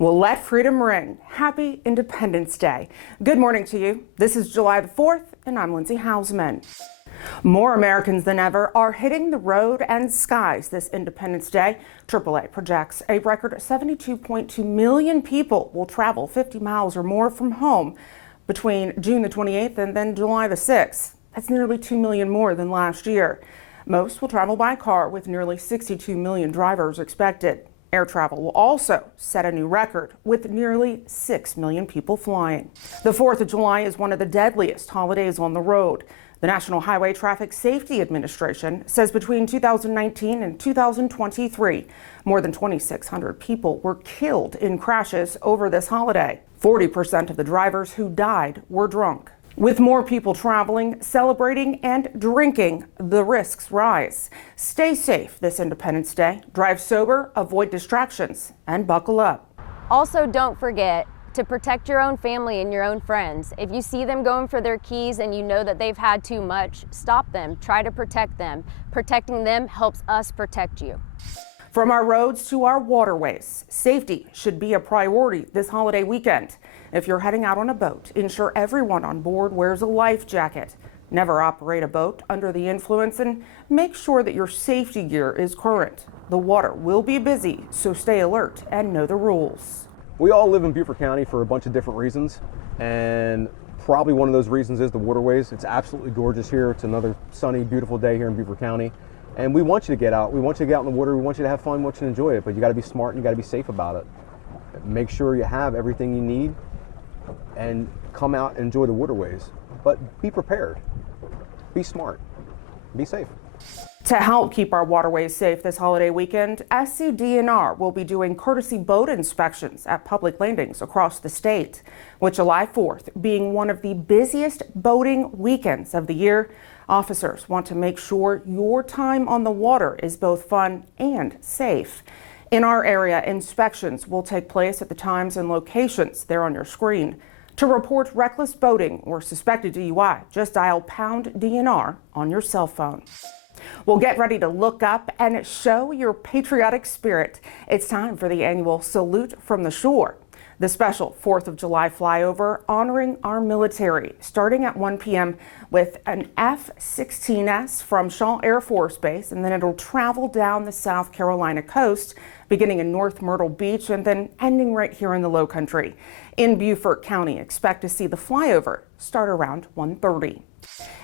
Well, let freedom ring. Happy Independence Day. Good morning to you. This is July the 4th, and I'm Lindsay Hausman. More Americans than ever are hitting the road and skies this Independence Day. AAA projects a record 72.2 million people will travel 50 miles or more from home between June the 28th and then July the 6th. That's nearly 2 million more than last year. Most will travel by car, with nearly 62 million drivers expected. Air travel will also set a new record, with nearly 6 million people flying. The 4th of July is one of the deadliest holidays on the road. The National Highway Traffic Safety Administration says between 2019 and 2023, more than 2,600 people were killed in crashes over this holiday. 40% of the drivers who died were drunk. With more people traveling, celebrating, and drinking, the risks rise. Stay safe this Independence Day. Drive sober, avoid distractions, and buckle up. Also, don't forget to protect your own family and your own friends. If you see them going for their keys and you know that they've had too much, stop them. Try to protect them. Protecting them helps us protect you. From our roads to our waterways, safety should be a priority this holiday weekend. If you're heading out on a boat, ensure everyone on board wears a life jacket. Never operate a boat under the influence, and make sure that your safety gear is current. The water will be busy, so stay alert and know the rules. We all live in Beaufort County for a bunch of different reasons, and probably one of those reasons is the waterways. It's absolutely gorgeous here. It's another sunny, beautiful day here in Beaufort County. And we want you to get out. We want you to get out in the water. We want you to have fun. We want you to enjoy it. But you got to be smart and you got to be safe about it. Make sure you have everything you need and come out and enjoy the waterways. But be prepared. Be smart. Be safe. To help keep our waterways safe this holiday weekend, SCDNR will be doing courtesy boat inspections at public landings across the state. With July 4th being one of the busiest boating weekends of the year, officers want to make sure your time on the water is both fun and safe. In our area, inspections will take place at the times and locations there on your screen. To report reckless boating or suspected DUI, just dial #DNR on your cell phone. Well, get ready to look up and show your patriotic spirit. It's time for the annual Salute from the Shore. The special 4th of July flyover honoring our military, starting at 1 p.m. with an F-16S from Shaw Air Force Base, and then it'll travel down the South Carolina coast, beginning in North Myrtle Beach and then ending right here in the Lowcountry. In Beaufort County, expect to see the flyover start around 1:30.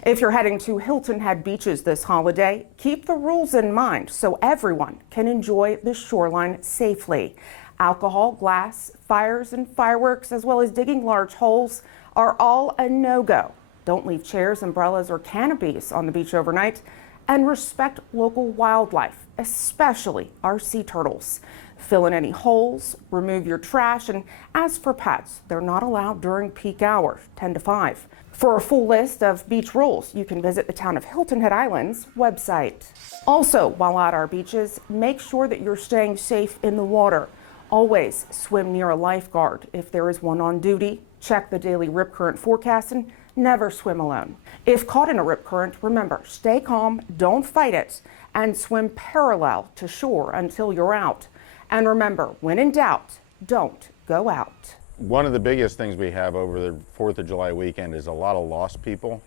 If you're heading to Hilton Head beaches this holiday, keep the rules in mind so everyone can enjoy the shoreline safely. Alcohol, glass, fires, and fireworks, as well as digging large holes, are all a no-go. Don't leave chairs, umbrellas, or canopies on the beach overnight, and respect local wildlife, especially our sea turtles. Fill in any holes, remove your trash, and as for pets, they're not allowed during peak hours, 10 to 5. For a full list of beach rules, you can visit the town of Hilton Head Island's website. Also, while at our beaches, make sure that you're staying safe in the water. Always swim near a lifeguard if there is one on duty. Check the daily rip current forecast and never swim alone. If caught in a rip current, remember, stay calm, don't fight it, and swim parallel to shore until you're out. And remember, when in doubt, don't go out. One of the biggest things we have over the 4th of July weekend is a lot of lost people.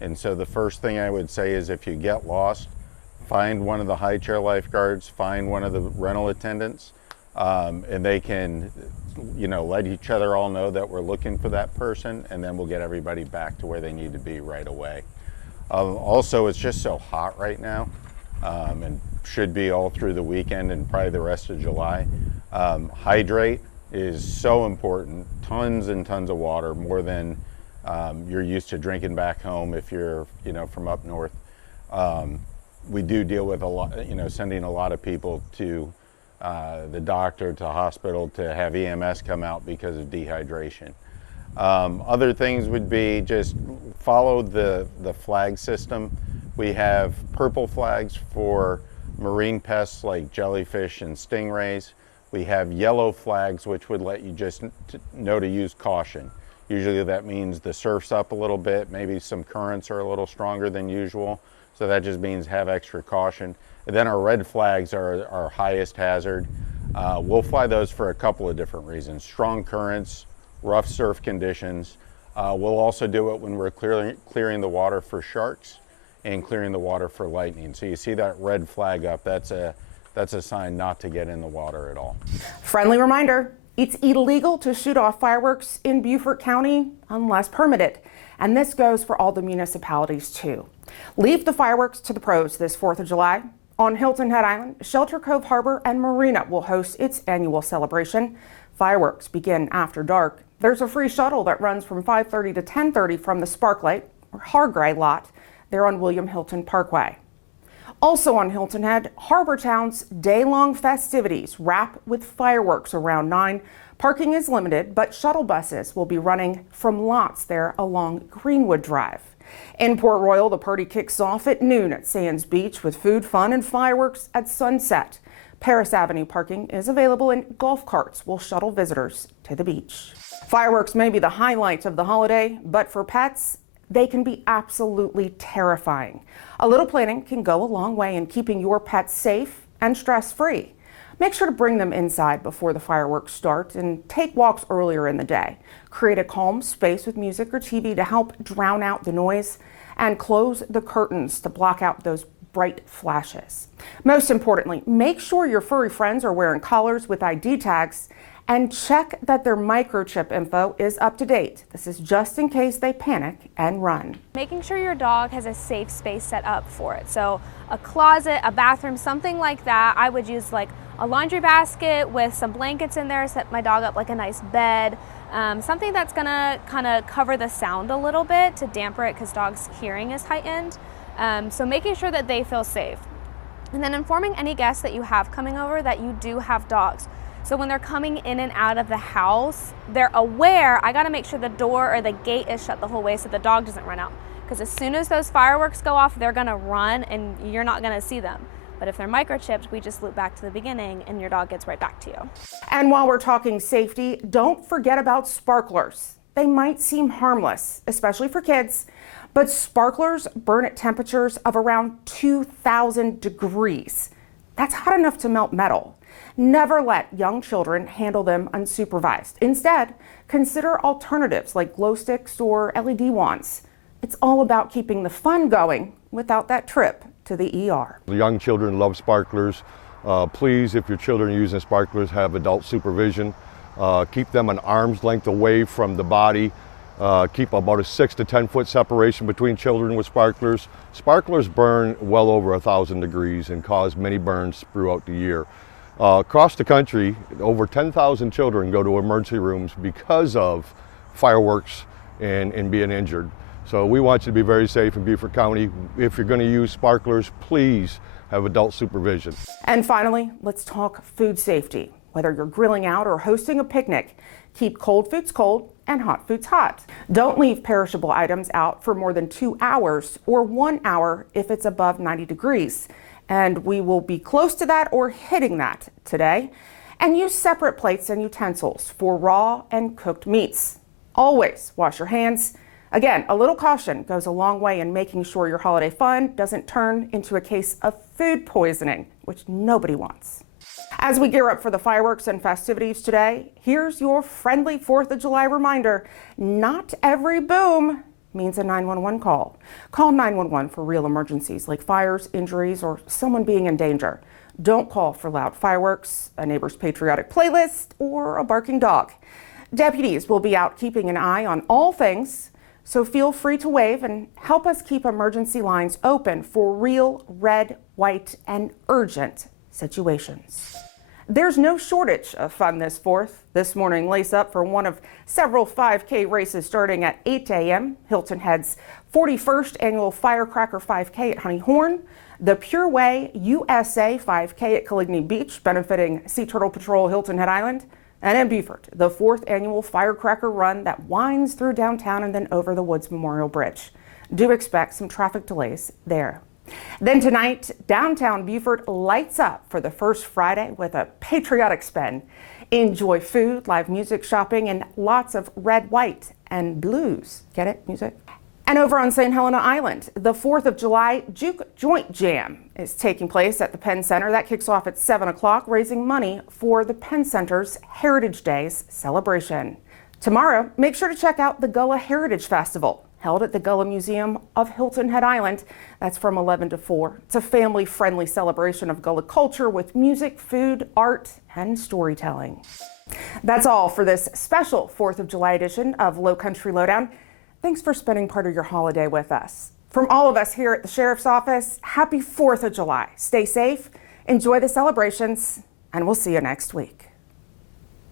And so the first thing I would say is if you get lost, find one of the high chair lifeguards, find one of the rental attendants, and they can, let each other all know that we're looking for that person, and then we'll get everybody back to where they need to be right away. Also, it's just so hot right now, and should be all through the weekend and probably the rest of July. Hydrate is so important. Tons and tons of water, more than you're used to drinking back home if you're, from up north. We do deal with a lot, sending a lot of people to the doctor, to hospital, to have EMS come out because of dehydration. Other things would be just follow the flag system. We have purple flags for marine pests like jellyfish and stingrays. We have yellow flags, which would let you just know to use caution. Usually that means the surf's up a little bit, maybe some currents are a little stronger than usual. So that just means have extra caution. And then our red flags are our highest hazard. We'll fly those for a couple of different reasons: strong currents, rough surf conditions. We'll also do it when we're clearing the water for sharks and clearing the water for lightning. So you see that red flag up, that's a sign not to get in the water at all. Friendly reminder, it's illegal to shoot off fireworks in Beaufort County unless permitted. And this goes for all the municipalities too. Leave the fireworks to the pros this 4th of July. On Hilton Head Island, Shelter Cove Harbor and Marina will host its annual celebration. Fireworks begin after dark. There's a free shuttle that runs from 5:30 to 10:30 from the Sparklight or Hargray lot there on William Hilton Parkway. Also on Hilton Head, Harbor Town's day-long festivities wrap with fireworks around 9. Parking is limited, but shuttle buses will be running from lots there along Greenwood Drive. In Port Royal, the party kicks off at noon at Sands Beach with food, fun, and fireworks at sunset. Paris Avenue parking is available and golf carts will shuttle visitors to the beach. Fireworks may be the highlight of the holiday, but for pets, they can be absolutely terrifying. A little planning can go a long way in keeping your pets safe and stress-free. Make sure to bring them inside before the fireworks start and take walks earlier in the day. Create a calm space with music or TV to help drown out the noise, and close the curtains to block out those bright flashes. Most importantly, make sure your furry friends are wearing collars with ID tags, and check that their microchip info is up to date. This is just in case they panic and run. Making sure your dog has a safe space set up for it. So a closet, a bathroom, something like that. I would use like a laundry basket with some blankets in there, set my dog up like a nice bed. Something that's gonna kind of cover the sound a little bit to damper it because dogs' hearing is heightened. So making sure that they feel safe. And then informing any guests that you have coming over that you do have dogs. So when they're coming in and out of the house, they're aware, I gotta make sure the door or the gate is shut the whole way so the dog doesn't run out. Because as soon as those fireworks go off, they're gonna run and you're not gonna see them. But if they're microchipped, we just loop back to the beginning and your dog gets right back to you. And while we're talking safety, don't forget about sparklers. They might seem harmless, especially for kids, but sparklers burn at temperatures of around 2,000 degrees. That's hot enough to melt metal. Never let young children handle them unsupervised. Instead, consider alternatives like glow sticks or LED wands. It's all about keeping the fun going without that trip to the ER. The young children love sparklers. Please, if your children are using sparklers, have adult supervision. Keep them an arm's length away from the body. Keep about a 6 to 10 foot separation between children with sparklers. Sparklers burn well over 1,000 degrees and cause many burns throughout the year. Across the country, over 10,000 children go to emergency rooms because of fireworks and being injured. So we want you to be very safe in Beaufort County. If you're going to use sparklers, please have adult supervision. And finally, let's talk food safety. Whether you're grilling out or hosting a picnic, keep cold foods cold and hot foods hot. Don't leave perishable items out for more than 2 hours or 1 hour if it's above 90 degrees. And we will be close to that or hitting that today. And use separate plates and utensils for raw and cooked meats. Always wash your hands. Again, a little caution goes a long way in making sure your holiday fun doesn't turn into a case of food poisoning, which nobody wants. As we gear up for the fireworks and festivities today, here's your friendly 4th of July reminder. Not every boom means a 911 call. Call 911 for real emergencies like fires, injuries, or someone being in danger. Don't call for loud fireworks, a neighbor's patriotic playlist, or a barking dog. Deputies will be out keeping an eye on all things, so feel free to wave and help us keep emergency lines open for real red, white, and urgent situations. There's no shortage of fun this 4th. This morning, lace up for one of several 5K races starting at 8 a.m. Hilton Head's 41st annual Firecracker 5K at Honey Horn, the Pure Way USA 5K at Coligny Beach, benefiting Sea Turtle Patrol Hilton Head Island, and in Beaufort, the 4th annual Firecracker Run that winds through downtown and then over the Woods Memorial Bridge. Do expect some traffic delays there. Then tonight, downtown Beaufort lights up for the first Friday with a patriotic spin. Enjoy food, live music, shopping, and lots of red, white, and blues. Get it? Music? And over on St. Helena Island, the 4th of July Juke Joint Jam is taking place at the Penn Center. That kicks off at 7 o'clock, raising money for the Penn Center's Heritage Days celebration. Tomorrow, make sure to check out the Gullah Heritage Festival, held at the Gullah Museum of Hilton Head Island. That's from 11 to 4. It's a family-friendly celebration of Gullah culture with music, food, art, and storytelling. That's all for this special 4th of July edition of Lowcountry Lowdown. Thanks for spending part of your holiday with us. From all of us here at the Sheriff's Office, happy 4th of July. Stay safe, enjoy the celebrations, and we'll see you next week.